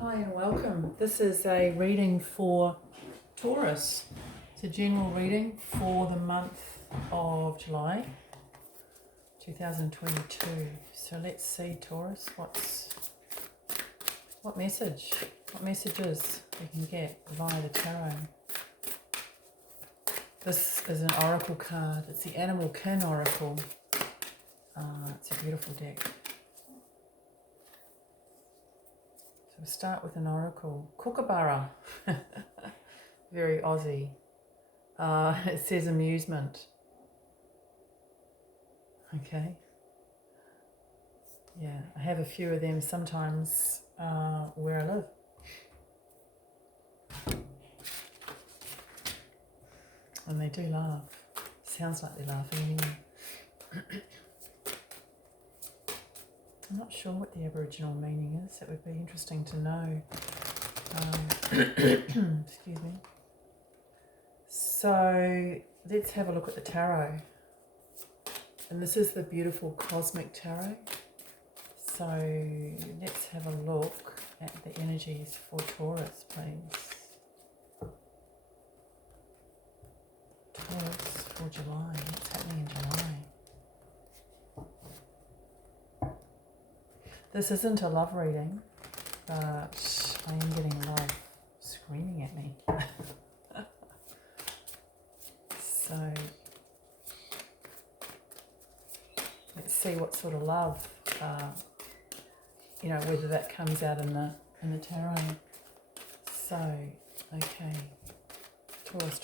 Hi and welcome. This is a reading for Taurus. It's a general reading for the month of July 2022. So let's see, Taurus, what messages we can get via the tarot. This is an oracle card. It's the Animal Kin Oracle. It's a beautiful deck. We'll start with an oracle. Kookaburra. Very Aussie. It says amusement. Okay. Yeah, I have a few of them sometimes where I live. And they do laugh. Sounds like they're laughing anyway. I'm not sure what the Aboriginal meaning is. It would be interesting to know. Excuse me. So let's have a look at the tarot. And this is the beautiful cosmic tarot. So let's have a look at the energies for Taurus, please. Taurus for July. What's happening in July? This isn't a love reading, but I am getting love screaming at me. So let's see what sort of love, whether that comes out in the tarot. So, okay, Taurus.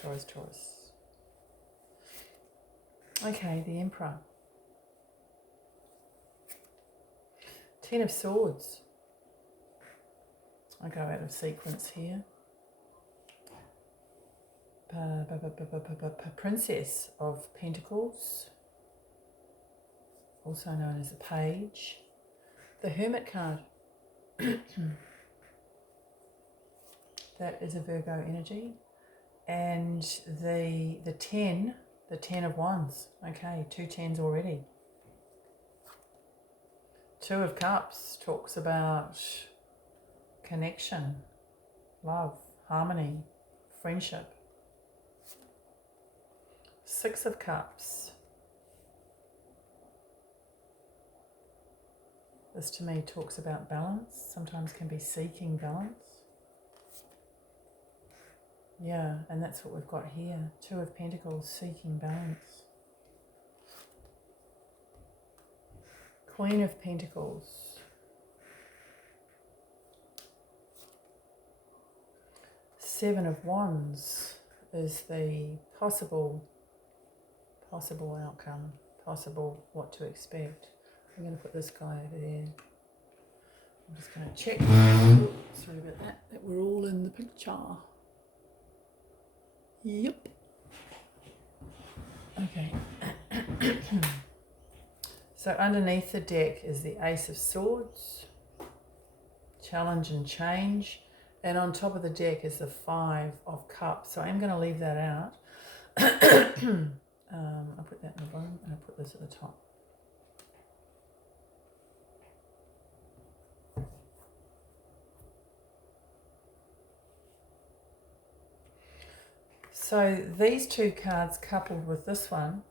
Okay, the Emperor. Ten of Swords. I go out of sequence here. Princess of Pentacles, also known as the Page. The Hermit card. That is a Virgo energy. And the 10 of Wands. Okay, 2 10s already. 2 of Cups talks about connection, love, harmony, friendship. 6 of Cups. This to me talks about balance. Sometimes can be seeking balance. Yeah, and that's what we've got here. 2 of Pentacles, seeking balance. Queen of Pentacles. 7 of Wands is the possible outcome, possible what to expect. I'm going to put this guy over there. I'm just going to check. Sorry about that we're all in the picture. Yep. Okay. So underneath the deck is the Ace of Swords, challenge and change. And on top of the deck is the 5 of Cups. So I'm going to leave that out. I'll put that in the bottom and I'll put this at the top. So these 2 cards coupled with this one,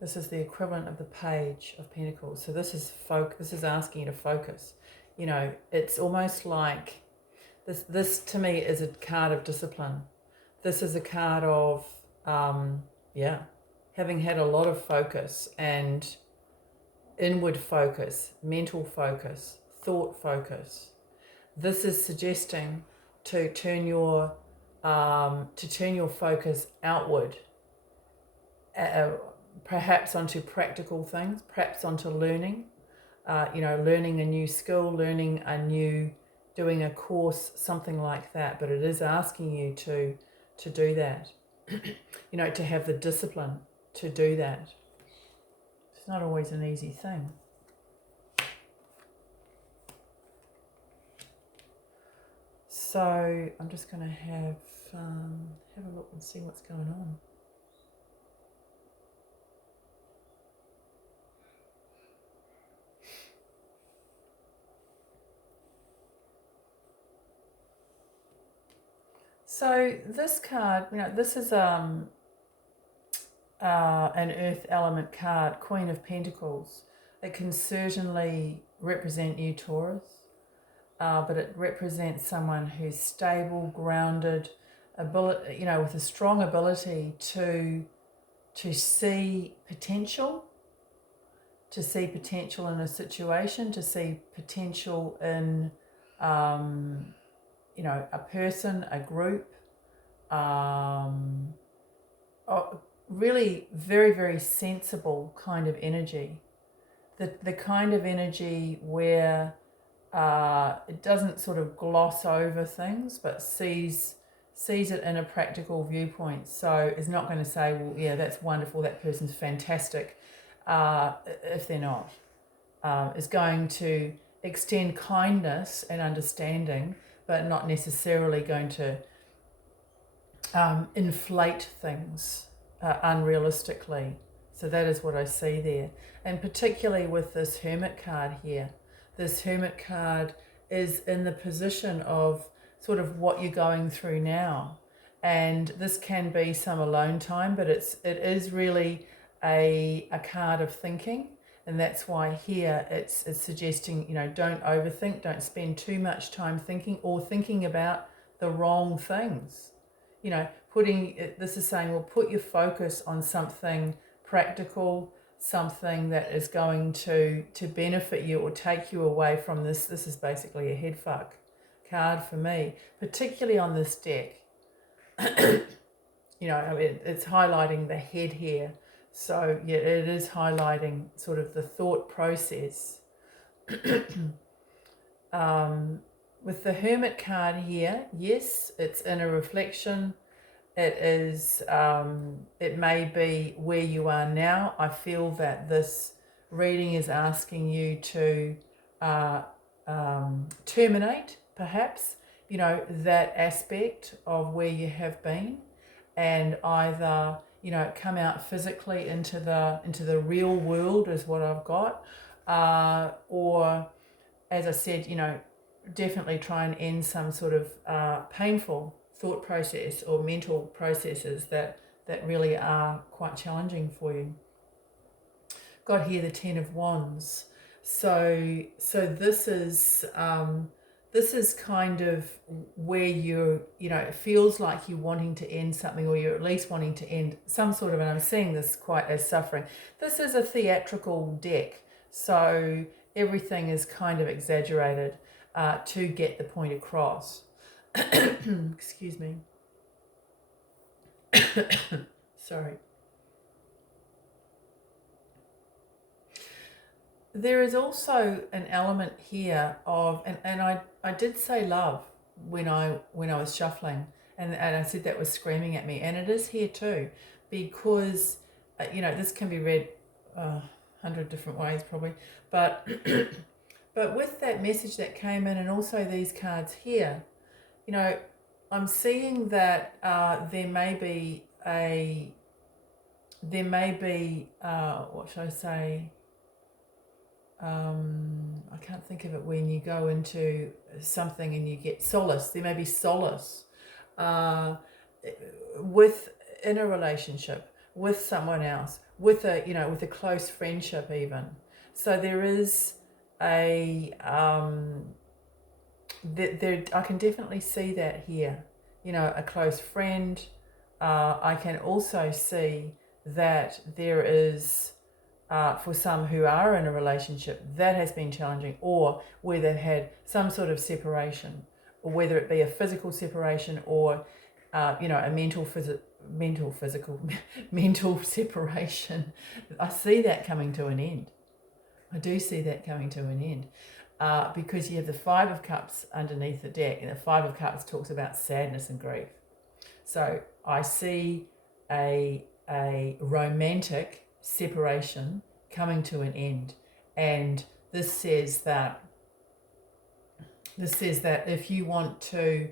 this is the equivalent of the Page of Pentacles. So this is asking you to focus. You know, it's almost like this to me is a card of discipline. This is a card of having had a lot of focus and inward focus, mental focus, thought focus. This is suggesting to turn your focus outward, perhaps onto practical things, perhaps onto learning, learning a new skill, doing a course, something like that. But it is asking you to do that, to have the discipline to do that. It's not always an easy thing. So I'm just going to have a look and see what's going on. So this card, this is an earth element card, Queen of Pentacles. It can certainly represent you, Taurus, but it represents someone who's stable, grounded, with a strong ability to see potential, in a situation, to see potential in, a person, a group, really very, very sensible kind of energy. The kind of energy where it doesn't sort of gloss over things, but sees it in a practical viewpoint. So it's not going to say, well, yeah, that's wonderful, that person's fantastic, if they're not. Is going to extend kindness and understanding, but not necessarily going to inflate things unrealistically. So that is what I see there. And particularly with this Hermit card here, this Hermit card is in the position of sort of what you're going through now. And this can be some alone time, but it is really a card of thinking. And that's why here it's suggesting, don't overthink, don't spend too much time thinking or thinking about the wrong things. This is saying, well, put your focus on something practical, something that is going to benefit you or take you away from this. This is basically a head fuck card for me, particularly on this deck. It's highlighting the head here. So yeah, it is highlighting sort of the thought process. With the Hermit card here, yes, it's inner reflection. It is, it may be where you are now. I feel that this reading is asking you to terminate, perhaps, that aspect of where you have been, and either, come out physically into the real world is what I've got, or, as I said, definitely try and end some sort of painful thought process or mental processes that really are quite challenging for you. Got here the Ten of Wands. So this is kind of where it feels like you're wanting to end something, or you're at least wanting to end some sort of, and I'm seeing this quite as suffering. This is a theatrical deck, so everything is kind of exaggerated to get the point across. Excuse me. Sorry. There is also an element here of, and I did say love when I was shuffling, and I said that was screaming at me, and it is here too, because this can be read 100 different ways probably, but but with that message that came in, and also these cards here, I'm seeing that there may be what should I say? I can't think of it, when you go into something and you get solace. There may be solace in a relationship with someone else, with a close friendship even. So there is I can definitely see that here. A close friend. I can also see that there is, for some who are in a relationship that has been challenging, or where they've had some sort of separation, or whether it be a physical separation or a mental separation. I see that coming to an end. I do see that coming to an end. Because you have the Five of Cups underneath the deck, and the Five of Cups talks about sadness and grief. So I see a romantic separation coming to an end, and this says that if you want to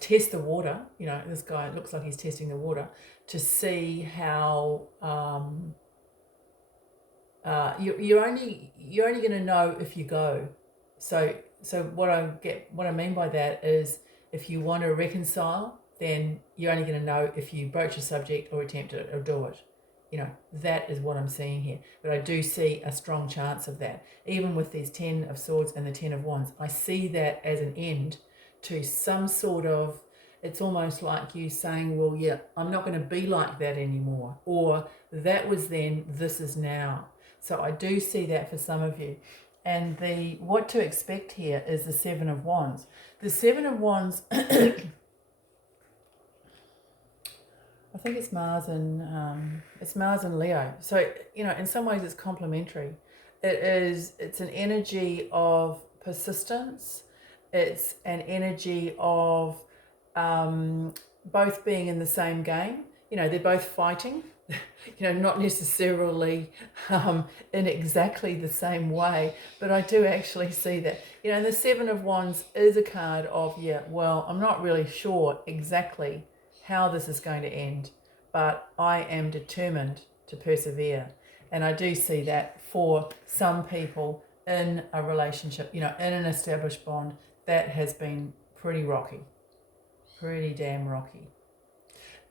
test the water, this guy looks like he's testing the water to see how you're only going to know if you go. So what I mean by that is, if you want to reconcile, then you're only going to know if you broach a subject or attempt it or do it. You know, that is what I'm seeing here. But I do see a strong chance of that. Even with these 10 of Swords and the 10 of Wands, I see that as an end to some sort of, it's almost like you saying, well, yeah, I'm not going to be like that anymore. Or that was then, this is now. So I do see that for some of you. And the what to expect here is the 7 of Wands. The 7 of Wands, I think it's Mars and Leo. So, you know, in some ways it's complementary. It's an energy of persistence. It's an energy of both being in the same game. You know, they're both fighting, you know, not necessarily in exactly the same way, but I do actually see that. You know, and the 7 of Wands is a card of, yeah, well, I'm not really sure exactly how this is going to end, but I am determined to persevere. And I do see that for some people in a relationship, you know, in an established bond, that has been pretty rocky, pretty damn rocky.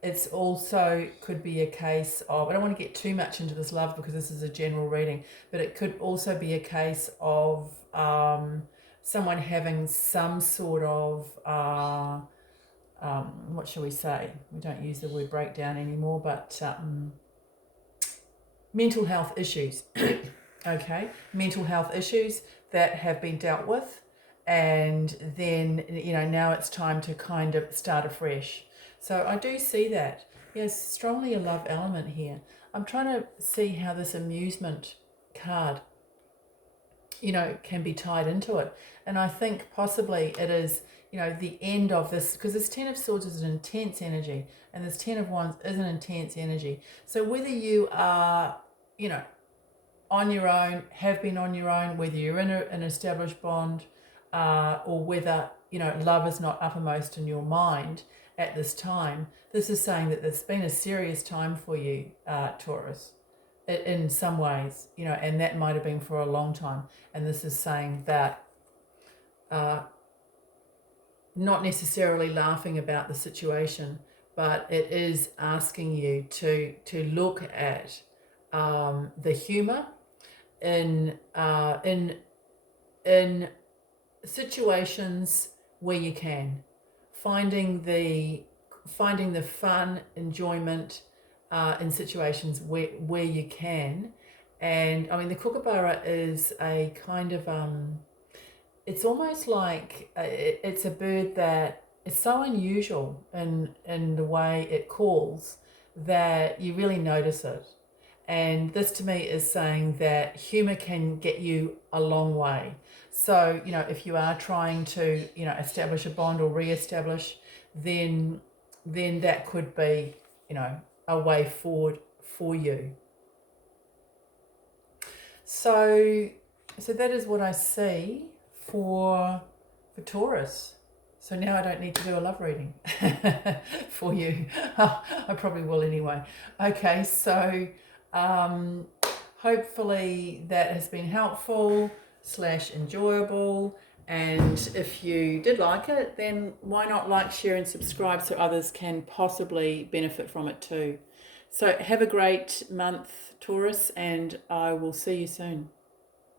It's also could be a case of, I don't want to get too much into this, love, because this is a general reading, but it could also be a case of someone having some sort of what shall we say? We don't use the word breakdown anymore, but mental health issues. Okay, mental health issues that have been dealt with, and then, you know, now it's time to kind of start afresh. So I do see that. Yes, strongly a love element here. I'm trying to see how this amusement card, you know, can be tied into it. And I think possibly it is, you know, the end of this, because this 10 of Swords is an intense energy and this 10 of Wands is an intense energy. So whether you are, you know, on your own, have been on your own, whether you're in an established bond, or whether, you know, love is not uppermost in your mind at this time, this is saying that it's been a serious time for you, Taurus, in some ways, you know, and that might have been for a long time. And this is saying that not necessarily laughing about the situation, but it is asking you to look at the humor in situations where you can, finding the fun, enjoyment in situations where you can. And I mean, the kookaburra is a kind of it's almost like it's a bird that is so unusual in the way it calls that you really notice it. And this to me is saying that humor can get you a long way. So, you know, if you are trying to, you know, establish a bond or re-establish, then that could be, you know, a way forward for you. So that is what I see for Taurus. So now I don't need to do a love reading for you. I probably will anyway. Okay, so hopefully that has been helpful / enjoyable. And if you did like it, then why not like, share and subscribe so others can possibly benefit from it too. So have a great month, Taurus, and I will see you soon.